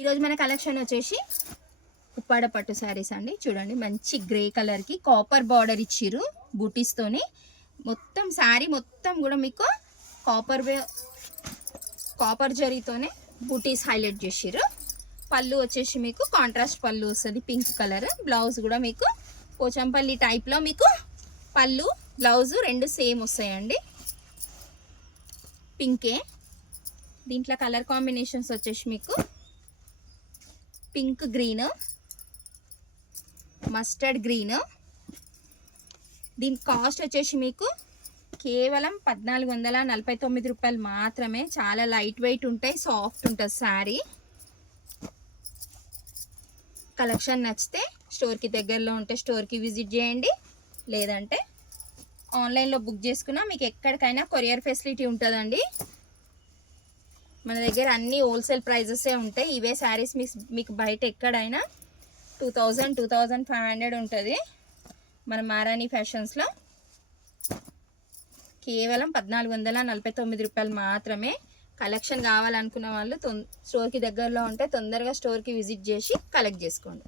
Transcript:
ఈరోజు మన కలెక్షన్ వచ్చేసి ఉప్పాడ పట్టు శారీస్ అండి. చూడండి మంచి గ్రే కలర్కి కాపర్ బార్డర్ ఇచ్చిర్రు బూటీస్తోని. మొత్తం శారీ మొత్తం కూడా మీకు కాపర్ జరీతోనే బూటీస్ హైలైట్ చేసిర్రు. పళ్ళు వచ్చేసి మీకు కాంట్రాస్ట్ పళ్ళు వస్తుంది, పింక్ కలర్. బ్లౌజ్ కూడా మీకు పోచంపల్లి టైప్లో మీకు పళ్ళు బ్లౌజు రెండు సేమ్ వస్తాయండి, పింకే. దీంట్లో కలర్ కాంబినేషన్స్ వచ్చేసి మీకు పింక్ గ్రీన్, మస్టర్డ్ గ్రీన్. దీని కాస్ట్ వచ్చేసి మీకు కేవలం 1449 రూపాయలు మాత్రమే. చాలా లైట్ వెయిట్ ఉంటాయి, సాఫ్ట్ ఉంటుంది శారీ. కలెక్షన్ నచ్చితే స్టోర్కి దగ్గరలో ఉంటే స్టోర్కి విజిట్ చేయండి, లేదంటే ఆన్లైన్లో బుక్ చేసుకున్నా మీకు ఎక్కడికైనా కొరియర్ ఫెసిలిటీ ఉంటుందండి. మన దగ్గర అన్ని హోల్సేల్ ప్రైజెసే ఉంటాయి. ఇవే శారీస్ మీకు బయట ఎక్కడైనా 2000-2500 ఉంటుంది. మన మారాణి ఫ్యాషన్స్లో కేవలం 1449 రూపాయలు మాత్రమే. కలెక్షన్ కావాలనుకున్న వాళ్ళు స్టోర్కి దగ్గరలో ఉంటే తొందరగా స్టోర్కి విజిట్ చేసి కలెక్ట్ చేసుకోండి.